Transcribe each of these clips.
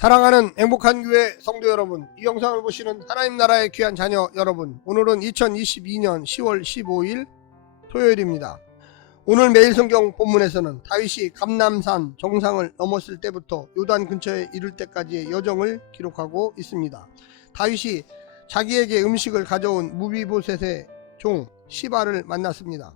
사랑하는 행복한 교회 성도 여러분, 이 영상을 보시는 하나님 나라의 귀한 자녀 여러분, 오늘은 2022년 10월 15일 토요일입니다. 오늘 매일 성경 본문에서는 다윗이 감람산 정상을 넘었을 때부터 요단 근처에 이를 때까지의 여정을 기록하고 있습니다. 다윗이 자기에게 음식을 가져온 무비보셋의 종 시바를 만났습니다.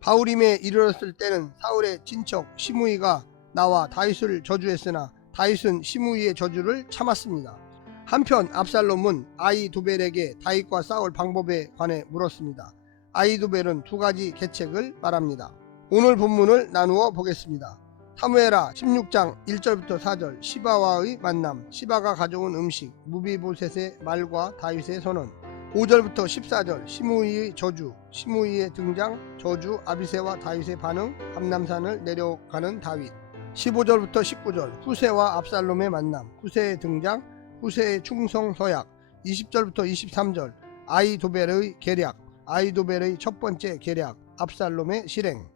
바후림에 이르렀을 때는 사울의 친척 시므이가 나와 다윗을 저주했으나 다윗은 시므이의 저주를 참았습니다. 한편 압살롬은 아히도벨에게 다윗과 싸울 방법에 관해 물었습니다. 아히도벨은 두 가지 계책을 말합니다. 오늘 본문을 나누어 보겠습니다. 사무엘하 16장 1절부터 4절 시바와의 만남, 시바가 가져온 음식, 무비보셋의 말과 다윗의 선언. 5절부터 14절 시므이의 저주, 시므이의 등장, 저주, 아비새와 다윗의 반응, 감람산을 내려가는 다윗. 15절부터 19절 후세와 압살롬의 만남, 후세의 등장, 후세의 충성 서약. 20절부터 23절 아히도벨의 계략, 아히도벨의 첫 번째 계략, 압살롬의 실행.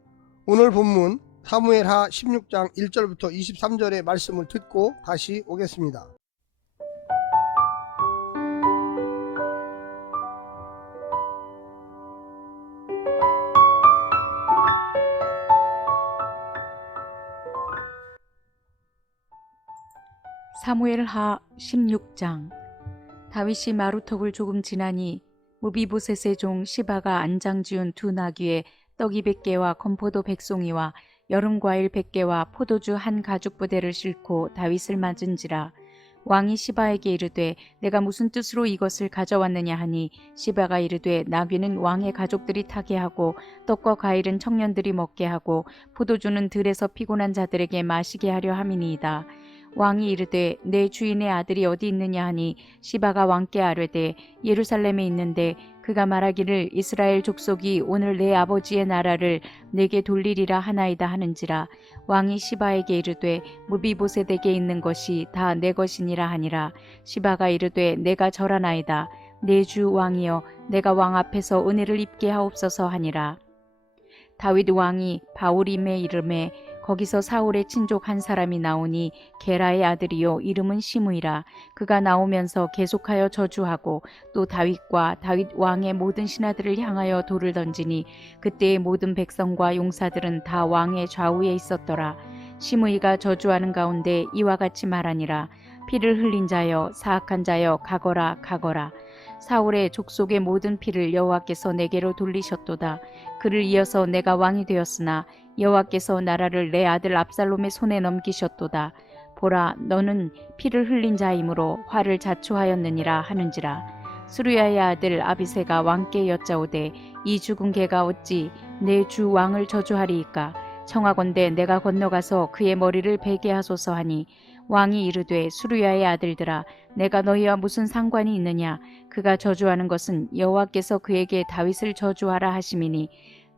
오늘 본문 사무엘하 16장 1절부터 23절의 말씀을 듣고 다시 오겠습니다. 사무엘하 16장. 다윗이 마루턱을 조금 지나니 무비보셋의 종 시바가 안장 지은 두 나귀에 떡 200개와 건포도 100송이와 여름과일 100개와 포도주 한 가죽 부대를 싣고 다윗을 맞은지라. 왕이 시바에게 이르되 내가 무슨 뜻으로 이것을 가져왔느냐 하니 시바가 이르되 나귀는 왕의 가족들이 타게 하고 떡과 과일은 청년들이 먹게 하고 포도주는 들에서 피곤한 자들에게 마시게 하려 함이니이다. 왕이 이르되 내 주인의 아들이 어디 있느냐 하니 시바가 왕께 아뢰되 예루살렘에 있는데 그가 말하기를 이스라엘 족속이 오늘 내 아버지의 나라를 내게 돌리리라 하나이다 하는지라. 왕이 시바에게 이르되 무비보셋에게 있는 것이 다 내 것이니라 하니라. 시바가 이르되 내가 절하나이다. 내 주 왕이여 내가 왕 앞에서 은혜를 입게 하옵소서 하니라. 다윗 왕이 바후림에 이르매 거기서 사울의 친족 한 사람이 나오니 게라의 아들이요 이름은 시므이라. 그가 나오면서 계속하여 저주하고 또 다윗과 다윗 왕의 모든 신하들을 향하여 돌을 던지니 그때의 모든 백성과 용사들은 다 왕의 좌우에 있었더라. 시므이가 저주하는 가운데 이와 같이 말하니라. 피를 흘린 자여 사악한 자여 가거라 가거라. 사울의 족속의 모든 피를 여호와께서 내게로 돌리셨도다. 그를 이어서 내가 왕이 되었으나 여호와께서 나라를 내 아들 압살롬의 손에 넘기셨도다. 보라 너는 피를 흘린 자이므로 화를 자초하였느니라 하는지라. 스루야의 아들 아비새가 왕께 여짜오되 이 죽은 개가 어찌 내 주 왕을 저주하리이까. 청하건대 내가 건너가서 그의 머리를 베게 하소서 하니 왕이 이르되 수르야의 아들들아 내가 너희와 무슨 상관이 있느냐. 그가 저주하는 것은 여호와께서 그에게 다윗을 저주하라 하심이니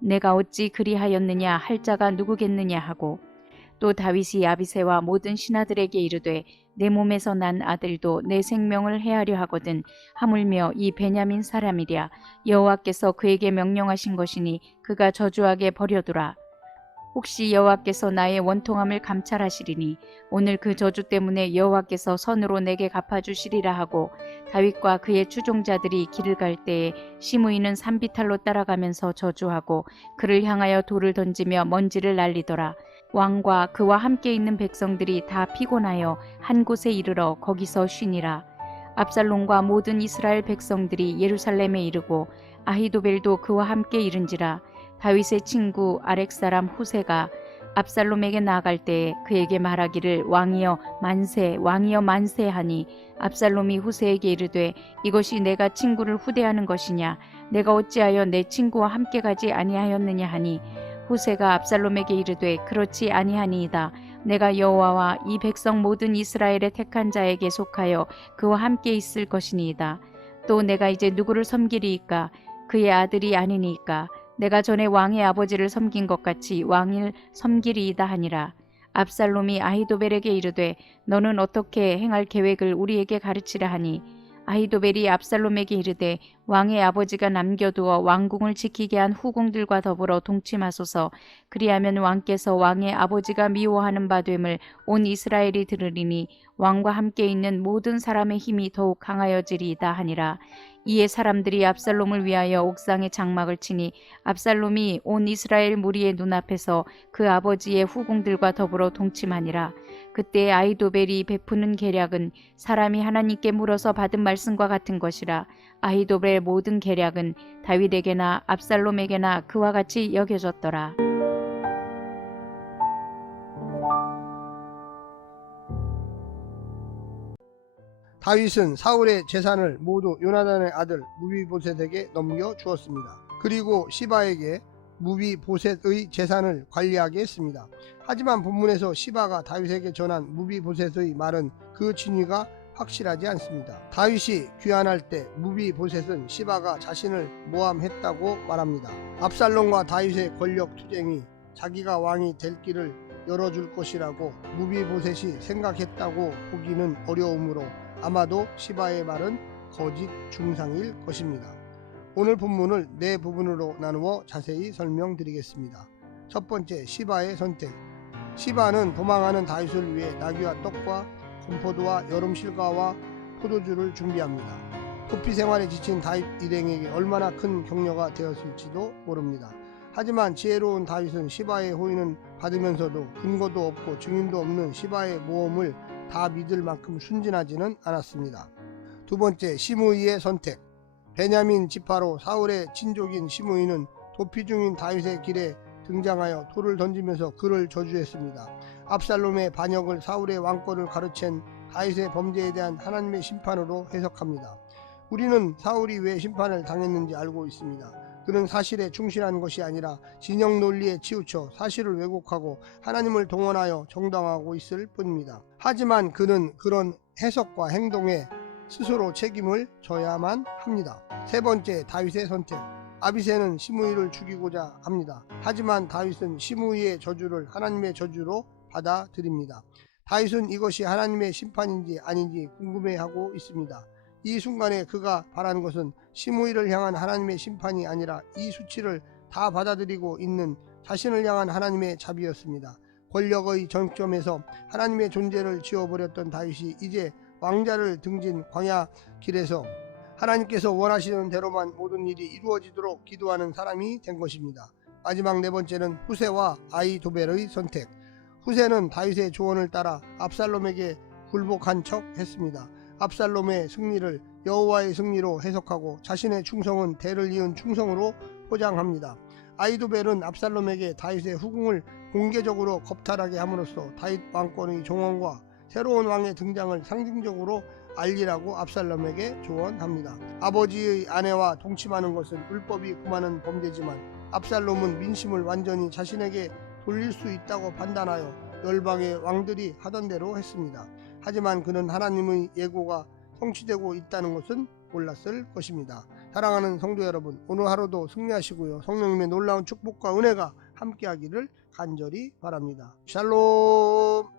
내가 어찌 그리하였느냐 할 자가 누구겠느냐 하고. 또 다윗이 아비새와 모든 신하들에게 이르되 내 몸에서 난 아들도 내 생명을 해하려 하거든 하물며 이 베냐민 사람이랴. 여호와께서 그에게 명령하신 것이니 그가 저주하게 버려두라. 혹시 여호와께서 나의 원통함을 감찰하시리니 오늘 그 저주 때문에 여호와께서 선으로 내게 갚아주시리라 하고. 다윗과 그의 추종자들이 길을 갈 때에 시므이는 산비탈로 따라가면서 저주하고 그를 향하여 돌을 던지며 먼지를 날리더라. 왕과 그와 함께 있는 백성들이 다 피곤하여 한 곳에 이르러 거기서 쉬니라. 압살롬과 모든 이스라엘 백성들이 예루살렘에 이르고 아히도벨도 그와 함께 이른지라. 다윗의 친구 아렉 사람 후세가 압살롬에게 나아갈 때에 그에게 말하기를 왕이여 만세 왕이여 만세 하니 압살롬이 후세에게 이르되 이것이 내가 친구를 후대하는 것이냐. 내가 어찌하여 내 친구와 함께 가지 아니하였느냐 하니 후세가 압살롬에게 이르되 그렇지 아니하니이다. 내가 여호와와 이 백성 모든 이스라엘의 택한 자에게 속하여 그와 함께 있을 것이니이다. 또 내가 이제 누구를 섬기리이까. 그의 아들이 아니니까. 내가 전에 왕의 아버지를 섬긴 것 같이 왕을 섬기리이다 하니라. 압살롬이 아히도벨에게 이르되 너는 어떻게 행할 계획을 우리에게 가르치라 하니 아히도벨이 압살롬에게 이르되 왕의 아버지가 남겨두어 왕궁을 지키게 한 후궁들과 더불어 동침하소서. 그리하면 왕께서 왕의 아버지가 미워하는 바 됨을 온 이스라엘이 들으리니 왕과 함께 있는 모든 사람의 힘이 더욱 강하여지리이다 하니라. 이에 사람들이 압살롬을 위하여 옥상에 장막을 치니 압살롬이 온 이스라엘 무리의 눈앞에서 그 아버지의 후궁들과 더불어 동침하니라. 그때 아히도벨이 베푸는 계략은 사람이 하나님께 물어서 받은 말씀과 같은 것이라. 아히도벨의 모든 계략은 다윗에게나 압살롬에게나 그와 같이 여겨졌더라. 다윗은 사울의 재산을 모두 요나단의 아들 무비보셋에게 넘겨 주었습니다. 그리고 시바에게 무비보셋의 재산을 관리하게 했습니다. 하지만 본문에서 시바가 다윗에게 전한 무비보셋의 말은 그 진위가 확실하지 않습니다. 다윗이 귀환할 때 무비보셋은 시바가 자신을 모함했다고 말합니다. 압살롬과 다윗의 권력 투쟁이 자기가 왕이 될 길을 열어줄 것이라고 무비보셋이 생각했다고 보기는 어려우므로 아마도 시바의 말은 거짓 중상일 것입니다. 오늘 본문을 네 부분으로 나누어 자세히 설명드리겠습니다. 첫 번째, 시바의 선택. 시바는 도망하는 다윗을 위해 나귀와 떡과 건포도와 여름 실과와 포도주를 준비합니다. 도피 생활에 지친 다윗 일행에게 얼마나 큰 격려가 되었을지도 모릅니다. 하지만 지혜로운 다윗은 시바의 호의는 받으면서도 근거도 없고 증인도 없는 시바의 모험을 다 믿을 만큼 순진하지는 않았습니다. 두 번째, 시므이의 선택. 베냐민 지파로 사울의 친족인 시므이는 도피 중인 다윗의 길에 등장하여 돌을 던지면서 그를 저주했습니다. 압살롬의 반역을 사울의 왕권을 가로챈 다윗의 범죄에 대한 하나님의 심판으로 해석합니다. 우리는 사울이 왜 심판을 당했는지 알고 있습니다. 그는 사실에 충실한 것이 아니라 진영 논리에 치우쳐 사실을 왜곡하고 하나님을 동원하여 정당하고 있을 뿐입니다. 하지만 그는 그런 해석과 행동에 스스로 책임을 져야만 합니다. 세 번째, 다윗의 선택. 아비새는 시므이를 죽이고자 합니다. 하지만 다윗은 시므이의 저주를 하나님의 저주로 받아들입니다. 다윗은 이것이 하나님의 심판인지 아닌지 궁금해하고 있습니다. 이 순간에 그가 바라는 것은 시므이를 향한 하나님의 심판이 아니라 이 수치를 다 받아들이고 있는 자신을 향한 하나님의 자비였습니다. 권력의 정점에서 하나님의 존재를 지워버렸던 다윗이 이제 왕자를 등진 광야 길에서 하나님께서 원하시는 대로만 모든 일이 이루어지도록 기도하는 사람이 된 것입니다. 마지막 네 번째는 후세와 아히도벨의 선택. 후세는 다윗의 조언을 따라 압살롬에게 굴복한 척 했습니다. 압살롬의 승리를 여호와의 승리로 해석하고 자신의 충성은 대를 이은 충성으로 포장합니다. 아히도벨은 압살롬에게 다윗의 후궁을 공개적으로 겁탈하게 함으로써 다윗 왕권의 종언과 새로운 왕의 등장을 상징적으로 알리라고 압살롬에게 조언합니다. 아버지의 아내와 동침하는 것은 율법이 금하는 범죄지만 압살롬은 민심을 완전히 자신에게 돌릴 수 있다고 판단하여 열방의 왕들이 하던 대로 했습니다. 하지만 그는 하나님의 예고가 성취되고 있다는 것은 몰랐을 것입니다. 사랑하는 성도 여러분, 오늘 하루도 승리하시고요. 성령님의 놀라운 축복과 은혜가 함께하기를 간절히 바랍니다. 샬롬.